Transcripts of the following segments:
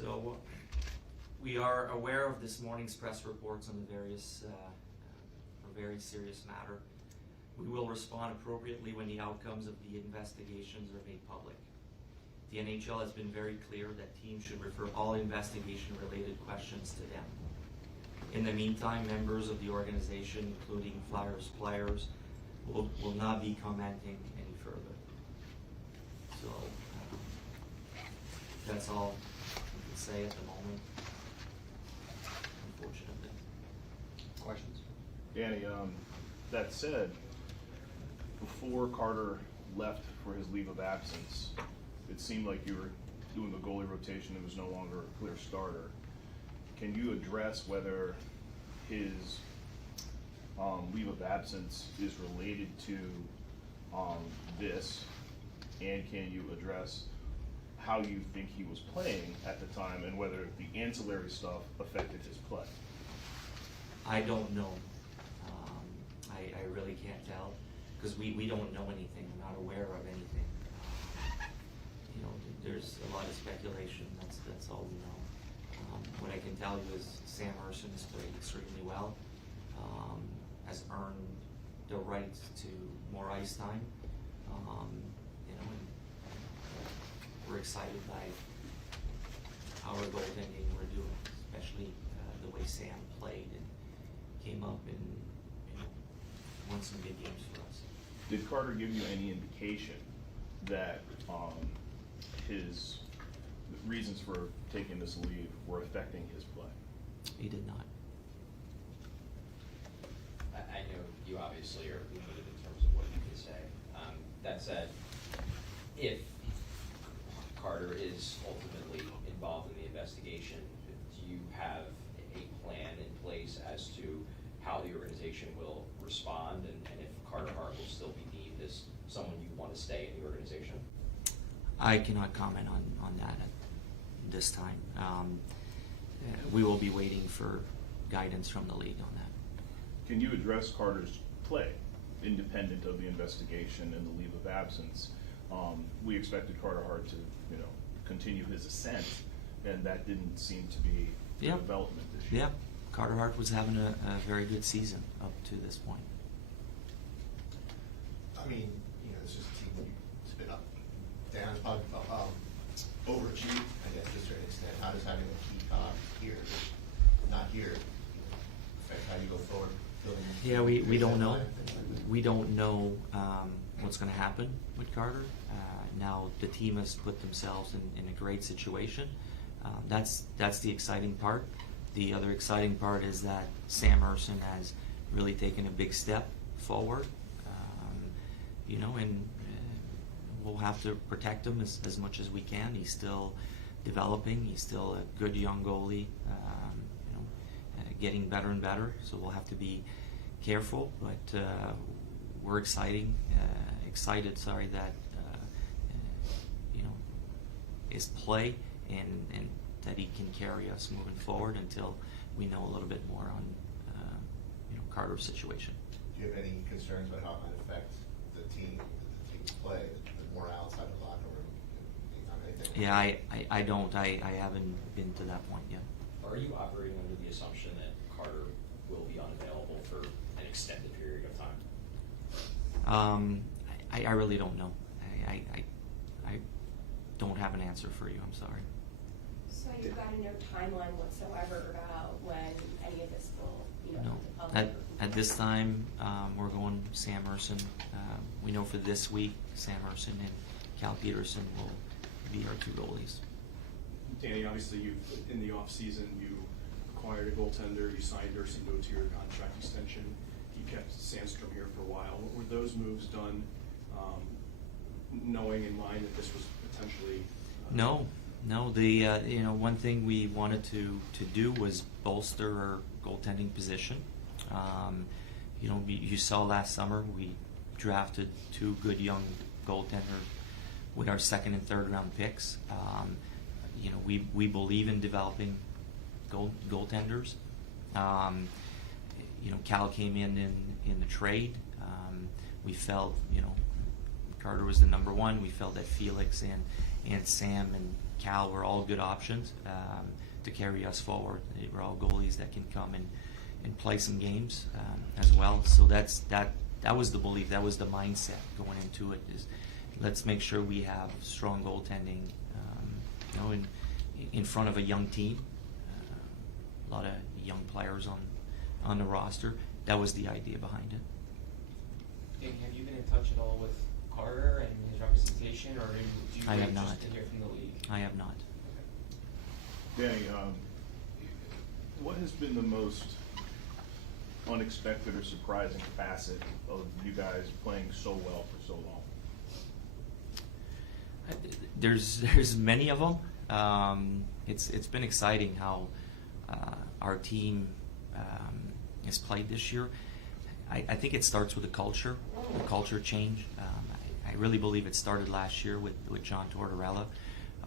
So we are aware of this morning's press reports on the a very serious matter. We will respond appropriately when the outcomes of the investigations are made public. The NHL has been very clear that teams should refer all investigation-related questions to them. In the meantime, members of the organization, including Flyers players, will not be commenting any further. So that's all we can say at the moment, unfortunately. Questions? Danny, that said, before Carter left for his leave of absence, it seemed like you were doing the goalie rotation and was no longer a clear starter. Can you address whether his leave of absence is related to this, and can you address how you think he was playing at the time and whether the ancillary stuff affected his play? I don't know. I really can't tell because we don't know anything. We're not aware of anything. There's a lot of speculation. That's all we know. What I can tell you is Sam Ersson has played extremely well. Has earned the right to more ice time. And we're excited by our goaltending we're doing, especially the way Sam played and came up and won some big games for us. Did Carter give you any indication that his reasons for taking this leave were affecting his play? He did not. I know you obviously are limited in terms of what you can say. That said, if Carter is ultimately involved in the investigation, do you have a plan in place as to how the organization will respond, and if Carter Hart will still be deemed as someone you want to stay in the organization? I cannot comment on that at this time. We will be waiting for guidance from the league on that. Can you address Carter's play, independent of the investigation and the leave of absence? We expected Carter Hart to, continue his ascent, and that didn't seem to be the development this year. Yeah, Carter Hart was having a very good season up to this point. I mean, this is a team that's been up, down, probably overachieved, I guess, to a certain extent. How does having a key cog here, not here, affect how you go forward? Yeah, we don't know. We don't know what's going to happen with Carter. Now the team has put themselves in a great situation. That's the exciting part. The other exciting part is that Sam Ersson has really taken a big step forward. And we'll have to protect him as much as we can. He's still developing. He's still a good young goalie. Getting better and better. So we'll have to be careful. But we're excited. That his play and that he can carry us moving forward until we know a little bit more on Carter's situation. Do you have any concerns about how it might affect the team's play, the morale outside the locker room? Anything? Yeah, I don't. I haven't been to that point yet. Are you operating under the assumption that Carter will be unavailable for an extended period of time? I really don't know. I don't have an answer for you. I'm sorry. So you've got no timeline whatsoever about when any of this will, No. come to public? At this time, we're going Sam Ersson. We know for this week, Sam Ersson and Cal Peterson will be our two goalies. Danny, obviously in the off season you acquired a goaltender, you signed Ersson to a 2-year contract extension, you kept Sandstrom here for a while. Were those moves done knowing in mind that this was potentially No. The one thing we wanted to do was bolster our goaltending position. You saw last summer we drafted 2 good young goaltenders with our 2nd and 3rd round picks. We believe in developing goaltenders. Cal came in the trade. We felt Carter was the number one. We felt that Felix and Sam and Cal were all good options to carry us forward. They were all goalies that can come and play some games as well. So that was the belief, that was the mindset going into it, is let's make sure we have strong goaltending, in front of a young team, a lot of young players on the roster. That was the idea behind it. Danny, have you been in touch at all with Carter and his representation, or do you I wait have not. just to hear from the league? I have not. Danny, what has been the most unexpected or surprising facet of you guys playing so well for so long? There's many of them. It's been exciting how our team has played this year. I think it starts with the culture change. I really believe it started last year with John Torella.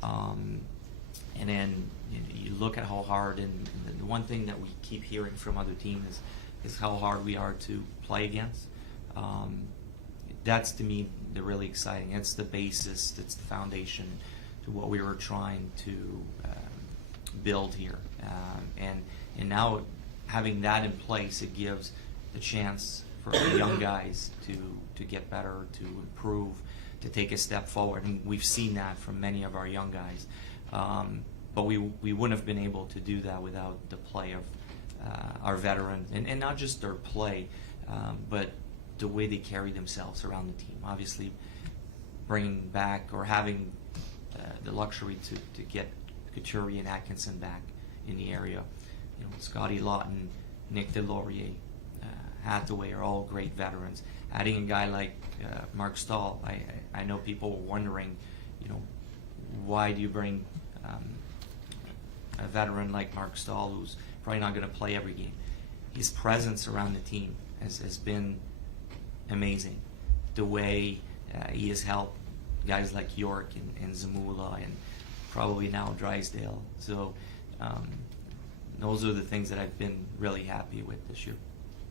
And then you look at how hard, and the one thing that we keep hearing from other teams is how hard we are to play against. That's, to me, the really exciting. It's the basis, it's the foundation to what we were trying to build here. And now having that in place, it gives the chance for the young guys to get better, to improve, to take a step forward. And we've seen that from many of our young guys. But we wouldn't have been able to do that without the play of our veterans, and not just their play, but the way they carry themselves around the team. Obviously, bringing back or having the luxury to get Couturier and Atkinson back in the area. Scotty Lawton, Nick Delorier, Hathaway are all great veterans. Adding a guy like Mark Stahl, I know people were wondering, why do you bring a veteran like Mark Stahl, who's probably not going to play every game? His presence around the team has been amazing. The way he has helped guys like York and Zamula and probably now Drysdale. So those are the things that I've been really happy with this year.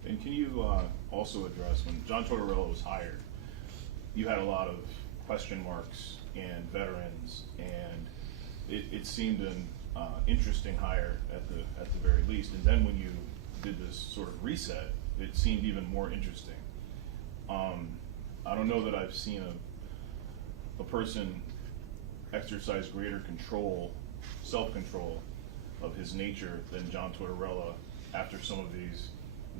And can you also address, when John Torella was hired, you had a lot of question marks and veterans, and it seemed an interesting hire at the very least. And then when you did this sort of reset, it seemed even more interesting. I don't know that I've seen a person exercise greater control, self-control of his nature than John Torella after some of these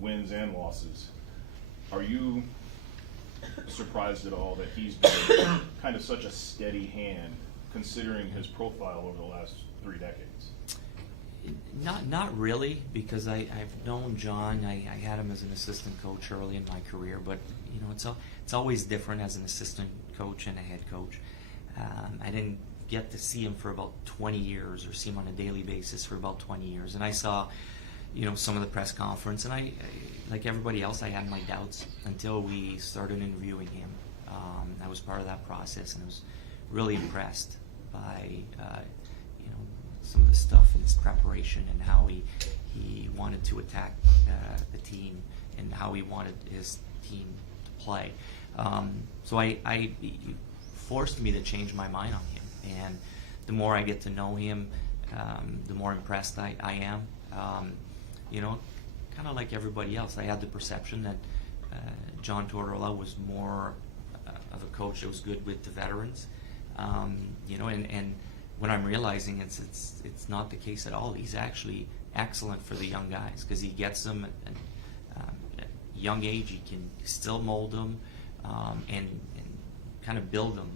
wins and losses. Are you surprised at all that he's been kind of such a steady hand, considering his profile over the last 3 decades? Not really, because I've known John. I had him as an assistant coach early in my career, but it's always different as an assistant coach and a head coach. I didn't get to see him for about 20 years, or see him on a daily basis for about 20 years, and I saw some of the press conference, and I, like everybody else, I had my doubts until we started interviewing him. I was part of that process, and I was really impressed by some of the stuff in his preparation and how he wanted to attack the team and how he wanted his team to play. So he forced me to change my mind on him, and the more I get to know him, the more impressed I am. Kind of like everybody else, I had the perception that John Torella was more of a coach that was good with the veterans, and when I'm realizing it's not the case at all. He's actually excellent for the young guys, because he gets them at a young age. He can still mold them and kind of build them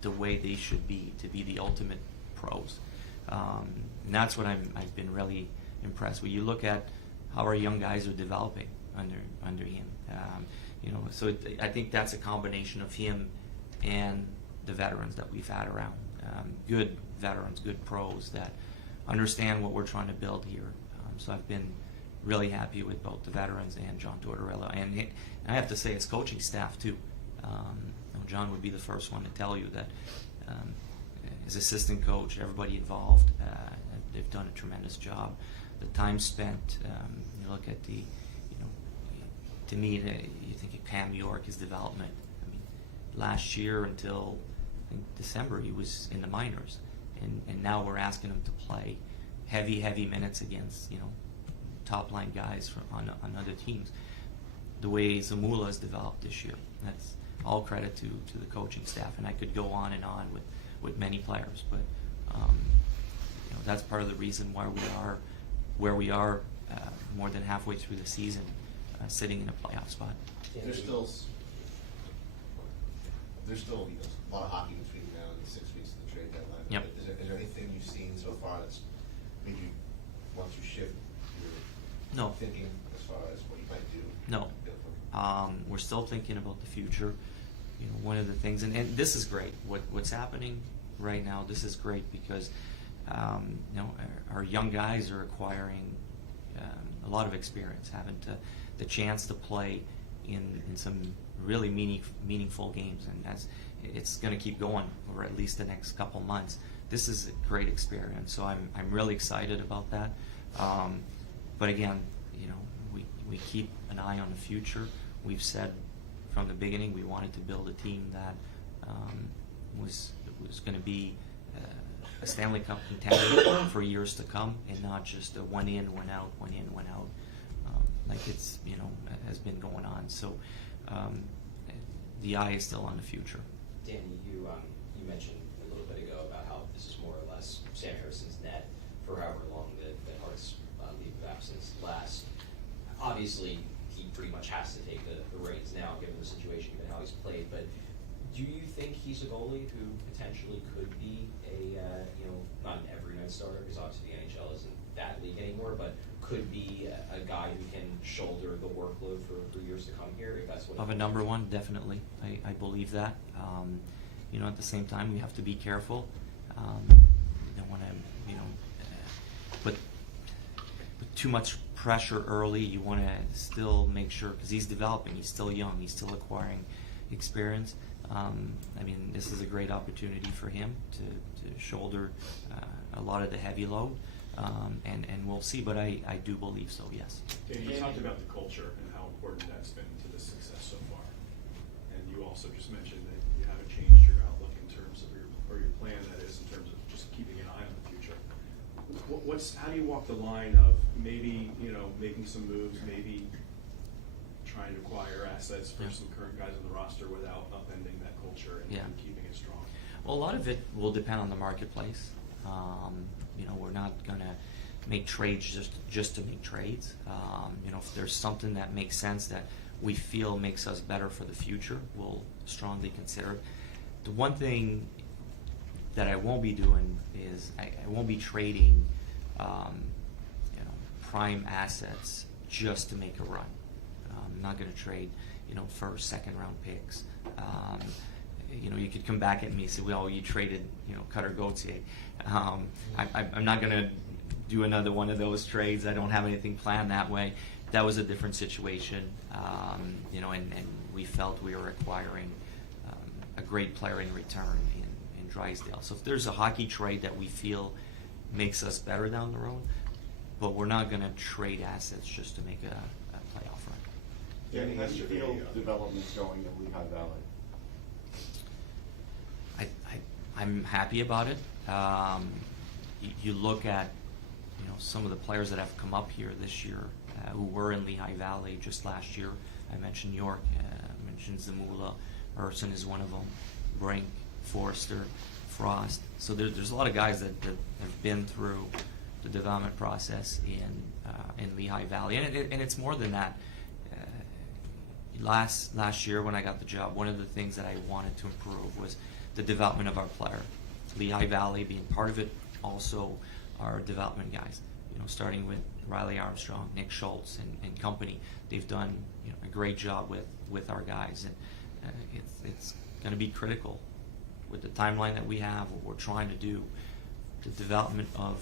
the way they should be, to be the ultimate pros. And that's what I've been really impressed with. You look at how our young guys are developing under him. So I think that's a combination of him and the veterans that we've had around. Good veterans, good pros that understand what we're trying to build here. So I've been really happy with both the veterans and John Torella. And I have to say, his coaching staff too. John would be the first one to tell you that his assistant coach, everybody involved, they've done a tremendous job. The time spent, you look at to me, you think of Cam York, his development. I mean, last year until think December he was in the minors, and now we're asking him to play heavy minutes against, you know, top line guys on other teams. The way Zamula has developed this year, that's all credit to the coaching staff, and I could go on and on with many players, but you know, that's part of the reason why we are where we are more than halfway through the season, sitting in a playoff spot. There's still you know, a lot of hockey between now and the 6 weeks of the trade deadline. Yep. Is there anything you've seen so far that's made you want to shift your No. thinking as far as what you might do? No. We're still thinking about the future. You know, one of the things, and this is great. What's happening right now, this is great because you know, our young guys are acquiring a lot of experience, having the chance to play in some really meaningful games, and it's going to keep going over at least the next couple months. This is a great experience, so I'm really excited about that. But again, you know, we keep an eye on the future. We've said from the beginning we wanted to build a team that was going to be a Stanley Cup contender for years to come, and not just a one in, one out, like it's, you know, has been going on. So the eye is still on the future. Danny, you mentioned a little bit ago about how this is more or less Sam Harrison's net for however long the Torts leave of absence lasts. Obviously, he pretty much has to take the reins now, given the situation and how he's played. But do you think he's a goalie who potentially could be a you know, not an every night starter, because obviously the NHL isn't that league anymore, but could be a guy who can shoulder the workload for years to come here, if that's what Of a number one, definitely. I believe that. You know, at the same time, we have to be careful. You don't want to, you know, put too much pressure early. You want to still make sure, because he's developing, he's still young, he's still acquiring experience. I mean, this is a great opportunity for him to shoulder a lot of the heavy load, and we'll see, but I do believe so, yes. Danny, you talked about the culture and how important that's been to the success so far. And you also just mentioned that you haven't changed your outlook in terms of your plan, that is, in terms of just keeping an eye on the future. How do you walk the line of maybe, you know, making some moves, maybe trying to acquire assets for some current guys on the roster without upending that culture and keeping it strong? Well, a lot of it will depend on the marketplace. You know, we're not going to make trades just to make trades. You know, if there's something that makes sense that we feel makes us better for the future, we'll strongly consider it. The one thing that I won't be doing is I won't be trading you know, prime assets just to make a run. I'm not going to trade, you know, first, second round picks. You know, you could come back at me and say, well, you traded, you know, Cutter Gauthier. I'm not going to do another one of those trades. I don't have anything planned that way. That was a different situation, you know, and we felt we were acquiring a great player in return in Drysdale. So if there's a hockey trade that we feel makes us better down the road, but we're not going to trade assets just to make a playoff run. Danny, how do you feel development's going in Lehigh Valley? I'm happy about it. You look at, you know, some of the players that have come up here this year who were in Lehigh Valley just last year. I mentioned York, I mentioned Zamula, Urson is one of them, Brink, Forrester, Frost. So there's a lot of guys that have been through the development process in Lehigh Valley, and it's more than that. Last year when I got the job, one of the things that I wanted to improve was the development of our player. Lehigh Valley being part of it, also our development guys. You know, starting with Riley Armstrong, Nick Schultz, and company. They've done, you know, a great job with our guys, and it's going to be critical with the timeline that we have. What we're trying to do, the development of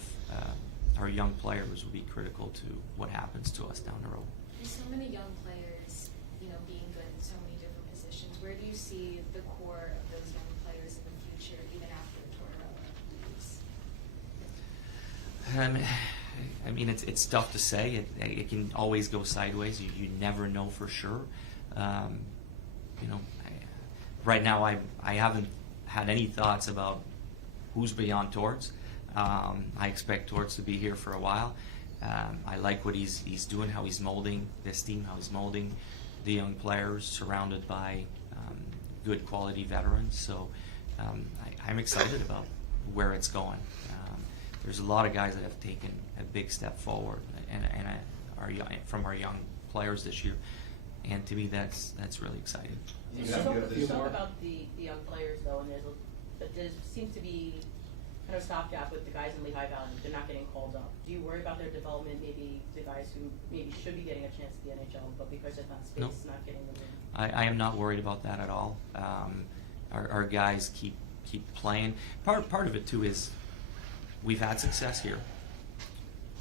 our young players will be critical to what happens to us down the road. There's so many young players, you know, being good in so many different positions. Where do you see the core of those young players in the future, even after Torella leaves? I mean, it's tough to say. It can always go sideways. You never know for sure. You know, right now I haven't had any thoughts about who's beyond Torts. I expect Torts to be here for a while. I like what he's doing, how he's molding this team, how he's molding the young players, surrounded by good quality veterans. So I'm excited about where it's going. There's a lot of guys that have taken a big step forward, and from our young players this year, and to me that's really exciting. You Yeah, spoke, yeah, you this- spoke about the young players though, and there seems to be kind of a stopgap with the guys in Lehigh Valley. They're not getting called up. Do you worry about their development? Maybe the guys who maybe should be getting a chance at the NHL, but because there's not space, No. not getting the room. I am not worried about that at all. Our guys keep playing. Part of it too is we've had success here,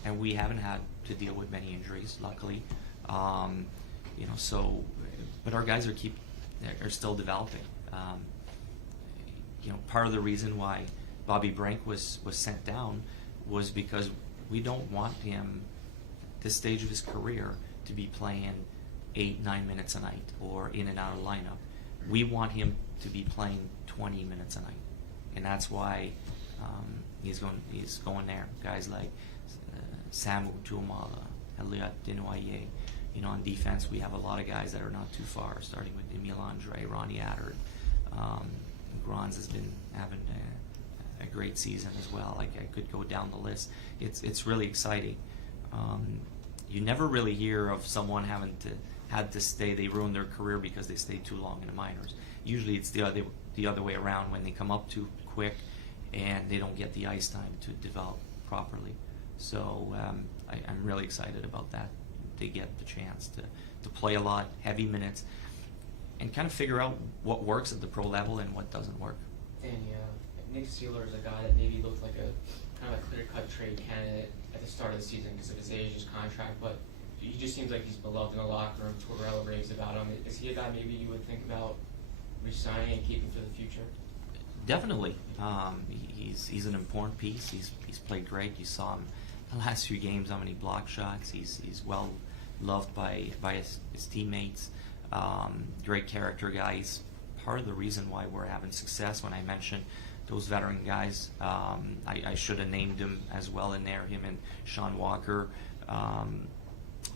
and we haven't had to deal with many injuries, luckily. So, but our guys are still developing. Part of the reason why Bobby Brink was sent down was because we don't want him at this stage of his career to be playing 8-9 minutes a night or in and out of the lineup. We want him to be playing 20 minutes a night, and that's why he's going there. Guys like Samu Tuamala, Elliot Denoyer. On defense, we have a lot of guys that are not too far, starting with Emil Andre, Ronnie Attard. Grons has been having a great season as well. I could go down the list. It's really exciting. You never really hear of someone had to stay. They ruined their career because they stayed too long in the minors. Usually, it's the other way around, when they come up too quick and they don't get the ice time to develop properly. So I'm really excited about that. They get the chance to play a lot, heavy minutes, and kind of figure out what works at the pro level and what doesn't work. And Nick Sealer is a guy that maybe looked like a kind of a clear-cut trade candidate at the start of the season because of his age, his contract, but he just seems like he's beloved in the locker room. Torella raves about him. Is he a guy maybe you would think about resigning and keeping for the future? Definitely. He's an important piece. He's played great. You saw him the last few games, how many block shots. He's well loved by his teammates. Great character guy. He's part of the reason why we're having success. When I mentioned those veteran guys, I should have named him as well in there, him and Sean Walker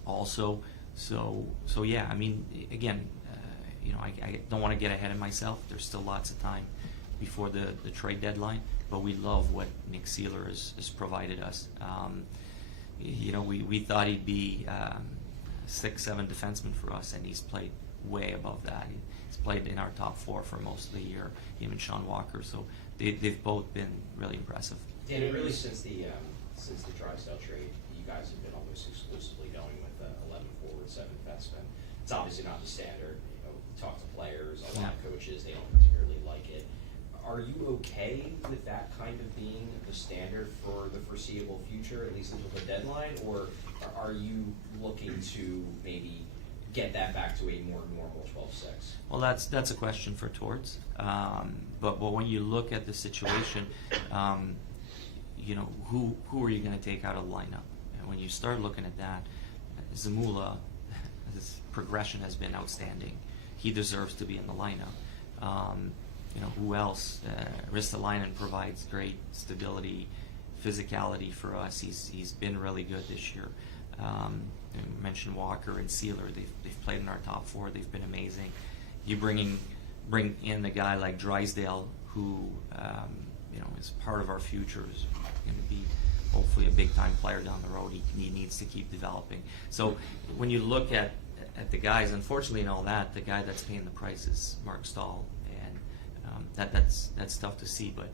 also. So yeah, I mean, again, I don't want to get ahead of myself. There's still lots of time before the trade deadline, but we love what Nick Sealer has provided us. We thought he'd be 6-7 defenseman for us, and he's played way above that. He's played in our top 4 for most of the year, him and Sean Walker, so they've both been really impressive. And really, since the Drysdale trade, you guys have been almost exclusively going with 11 forward, 7 defensemen. It's obviously not the standard. Talk to players, a lot of coaches, they don't particularly like it. Are you okay with that kind of being the standard for the foreseeable future, at least until the deadline, or are you looking to maybe get that back to a more normal 12-6? Well, that's a question for Torts. But when you look at the situation, who are you going to take out of the lineup? And when you start looking at that, Zamula, his progression has been outstanding. He deserves to be in the lineup. Who else? Ristolainen provides great stability, physicality for us. He's been really good this year. You mentioned Walker and Sealer. They've played in our top 4. They've been amazing. You bring in a guy like Drysdale, who is part of our future, is going to be hopefully a big time player down the road. He needs to keep developing. So when you look at the guys, unfortunately, in all that, the guy that's paying the price is Mark Stahl, and that's tough to see. But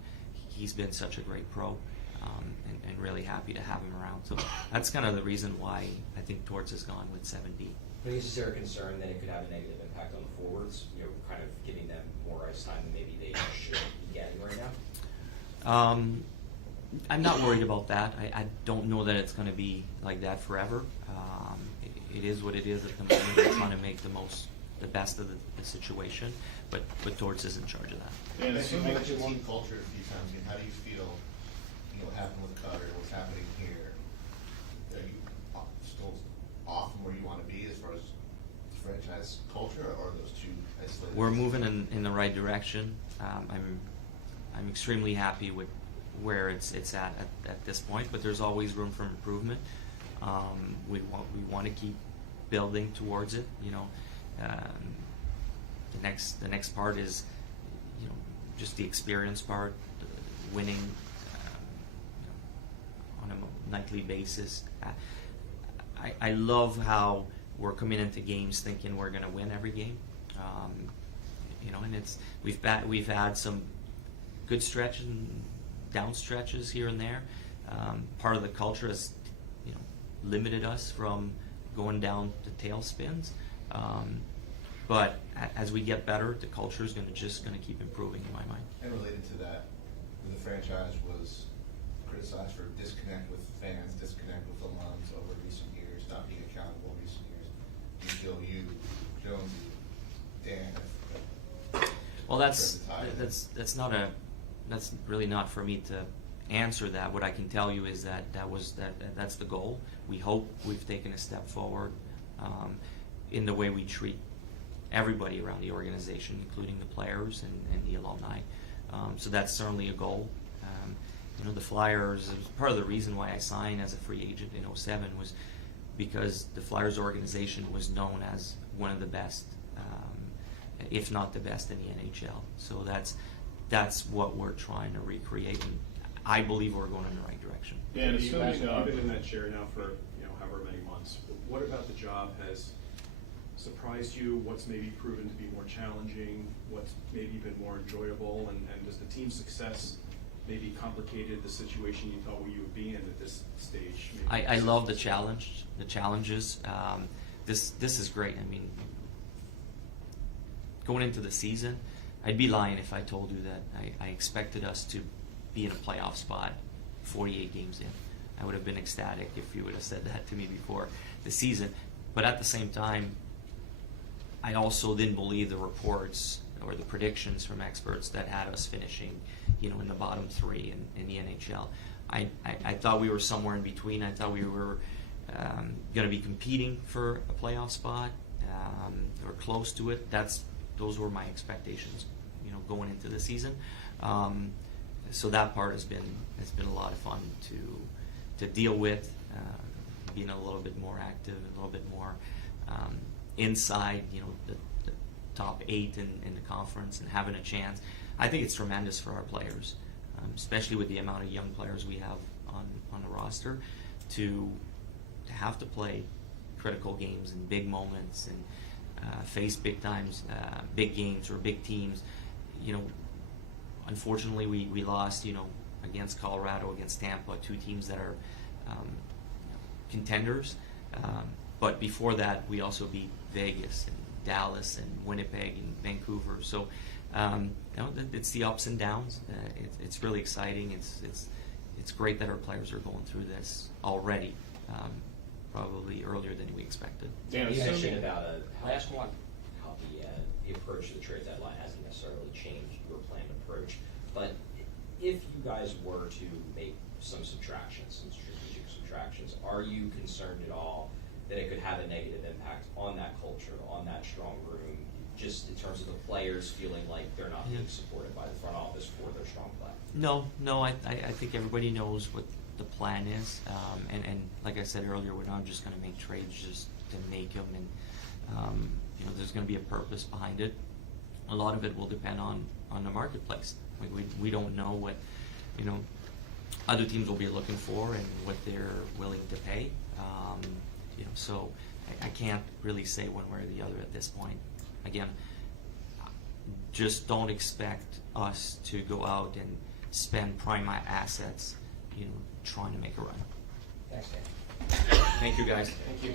he's been such a great pro, and really happy to have him around. So that's kind of the reason why I think Torts has gone with 7D. But is there a concern that it could have a negative impact on the forwards? Kind of giving them more ice time than maybe they should be getting right now. I'm not worried about that. I don't know that it's going to be like that forever. It is what it is at the moment. We're trying to make the best of the situation, but Torts is in charge of that. And You mentioned team culture a few times. I mean, how do you feel, what happened with Cutter, what's happening here? Are you still off from where you want to be as far as franchise culture, or are those two isolated? We're moving in the right direction. I'm I'm extremely happy with where it's at this point, but there's always room for improvement. We want to keep building towards it. You know, the next part is, you know, just the experience part, winning on a nightly basis. I love how we're coming into games thinking we're going to win every game. You know, and we've had some good stretches and down stretches here and there. Part of the culture has, you know, limited us from going down the tailspins. But as we get better, the culture is just going to keep improving in my mind. And related to that, the franchise was criticized for disconnect with fans, disconnect with alums over recent years, not being accountable in recent years. Do you feel you, Jonesy, Dan, well, that's really not for me to answer that. What I can tell you is that's the goal. We hope we've taken a step forward in the way we treat everybody around the organization, including the players and the alumni. So that's certainly a goal. You know, the Flyers, it was part of the reason why I signed as a free agent in 2007 was because the Flyers organization was known as one of the best, if not the best in the NHL. So that's what we're trying to recreate, and I believe we're going in the right direction. Yeah, and You've assuming, been in that chair now for, you know, however many months. What about the job has surprised you? What's maybe proven to be more challenging? What's maybe been more enjoyable? And does the team's success maybe complicated the situation you thought you would be in at this stage? I love the challenges. This is great. I mean, going into the season, I'd be lying if I told you that I expected us to be in a playoff spot 48 games in. I would have been ecstatic if you would have said that to me before the season. But at the same time, I also didn't believe the reports or the predictions from experts that had us finishing, you know, in the bottom three in the NHL. I thought we were somewhere in between. I thought we were going to be competing for a playoff spot or close to it. Those were my expectations, you know, going into the season. So that part has been a lot of fun to deal with, being a little bit more active, a little bit more inside, you know, the top 8 in the conference and having a chance. I think it's tremendous for our players, especially with the amount of young players we have on the roster, to have to play critical games and big moments and face big games or big teams. You know, unfortunately we lost, you know, against Colorado, against Tampa, 2 teams that are contenders. But before that, we also beat Vegas and Dallas and Winnipeg and Vancouver. So, you know, it's the ups and downs. It's really exciting. It's great that our players are going through this already, probably earlier than we expected. Dan, You assuming- mentioned about how the approach to the trade deadline hasn't necessarily changed your planned approach, but if you guys were to make some subtractions, some strategic subtractions, are you concerned at all that it could have a negative impact on that culture, on that strong room, just in terms of the players feeling like they're not being supported by the front office for their strong play? No, I think everybody knows what the plan is, and like I said earlier, we're not just going to make trades just to make them, and you know, there's going to be a purpose behind it. A lot of it will depend on the marketplace. We don't know what, you know, other teams will be looking for and what they're willing to pay. You know, so I can't really say one way or the other at this point. Again, just don't expect us to go out and spend prime assets, you know, trying to make a run. Thanks, Dan. Thank you, guys. Thank you.